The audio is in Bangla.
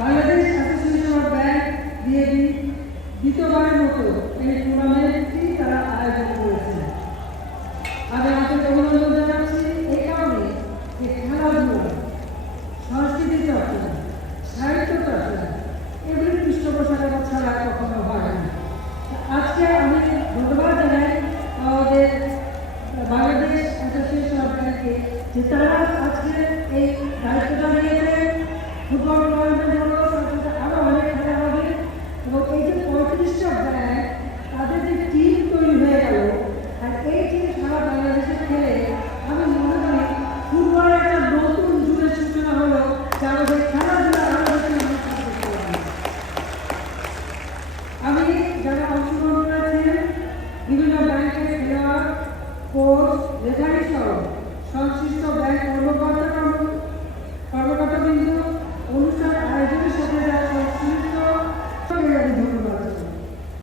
Bangladesh association of bank DAB দ্বিতীয়বারের মতো এই টুর্নামেন্টটি তারা আয়োজন করেছে। আমি আপনাকে অভিনন্দন